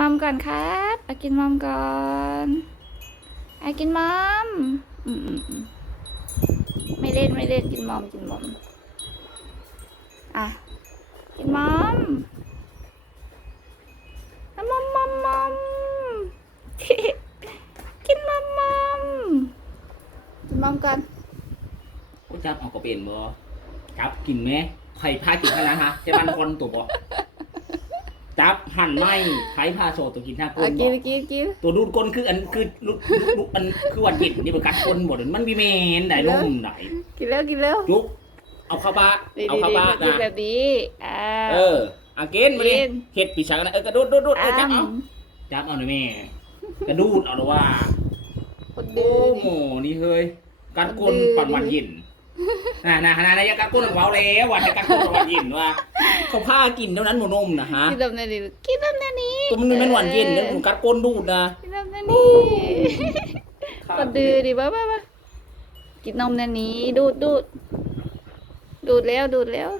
มัมก่อนครับอากินมัมก่อนอากินมัมอืมไม่เล่นไม่เล่นกินมัมกินมัมอะกินมัมอะมัมมัมมัมกินมัมมัมกินมัมก่อนกูจับเอาก็เป็นบ่จับกินไหมใครพากินเท่านั้นฮะจะมันคนตัวบ่ จับหั่นไหมใครพาโซตัวกินท่าก้อะนกิบ่นกินกินตัวดูดก้นคืออันคือลูกลูกลูกอันคือวันเห็นนี่มันกัดก้นบ่เดี๋ยวมันมีเมนได้นุ่มได้กินแล้วกินแล้วจุกเอาเข้าปากดีเอาดีเข้าดีปากกินนะแบบนี้อ่าเอออาเกนมาดิกินเฮ็ดปีชากันนะเออกระโดดโดดโดดเออจับเอามจับเอาหน่อยแม่กระดูดเอาหน่อยว่าคนโอ้ดื้อโหนี่เฮ้ยกัดก้นดื้อปั่นวันเย็น น่ะน่ะน่ะน่ะอย่ากัดก้นของเราแล้วว่ะให้กัดก้นปั่นวันเย็นว่าเขาพากินเท่านั้นหมูนมนะฮะกินแบบนี้กินแบบนี้ตัวมันเป็นหวานเย็นแล้วมันกัดก้นดูดนะกินแบบนี้คนดื้อดิบ้าบ้าบ้ากินนมนั่นนี้ดูดดูดดูดแล้วดูดแล้ว